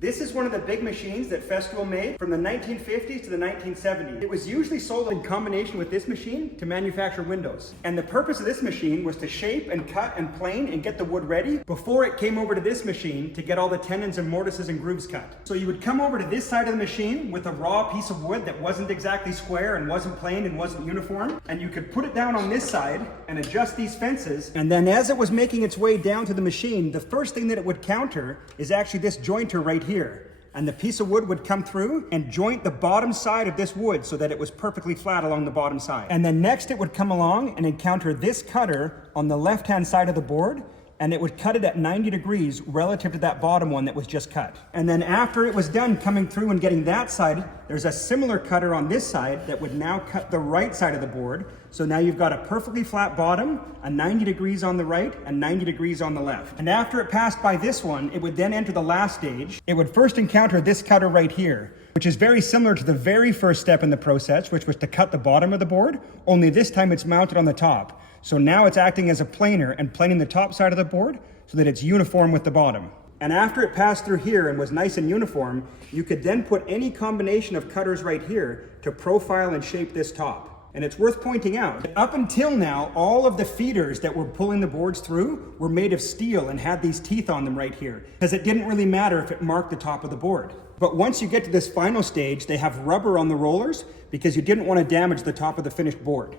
This is one of the big machines that Festool made from the 1950s to the 1970s. It was usually sold in combination with this machine to manufacture windows. And the purpose of this machine was to shape and cut and plane and get the wood ready before it came over to this machine to get all the tenons and mortises and grooves cut. So you would come over to this side of the machine with a raw piece of wood that wasn't exactly square and wasn't planed and wasn't uniform. And you could put it down on this side and adjust these fences. And then as it was making its way down to the machine, the first thing that it would counter is actually this jointer right here. And the piece of wood would come through and joint the bottom side of this wood so that it was perfectly flat along the bottom side. And then next it would come along and encounter this cutter on the left-hand side of the board, and it would cut it at 90 degrees relative to that bottom one that was just cut. And then after it was done coming through and getting that side, there's a similar cutter on this side that would now cut the right side of the board. So now you've got a perfectly flat bottom, a 90 degrees on the right and 90 degrees on the left. And after it passed by this one, it would then enter the last stage. It would first encounter this cutter right here, which is very similar to the very first step in the process, which was to cut the bottom of the board, only this time it's mounted on the top. So now it's acting as a planer and planing the top side of the board so that it's uniform with the bottom. And after it passed through here and was nice and uniform, you could then put any combination of cutters right here to profile and shape this top. And it's worth pointing out that up until now, all of the feeders that were pulling the boards through were made of steel and had these teeth on them right here, because it didn't really matter if it marked the top of the board. But once you get to this final stage, they have rubber on the rollers because you didn't want to damage the top of the finished board.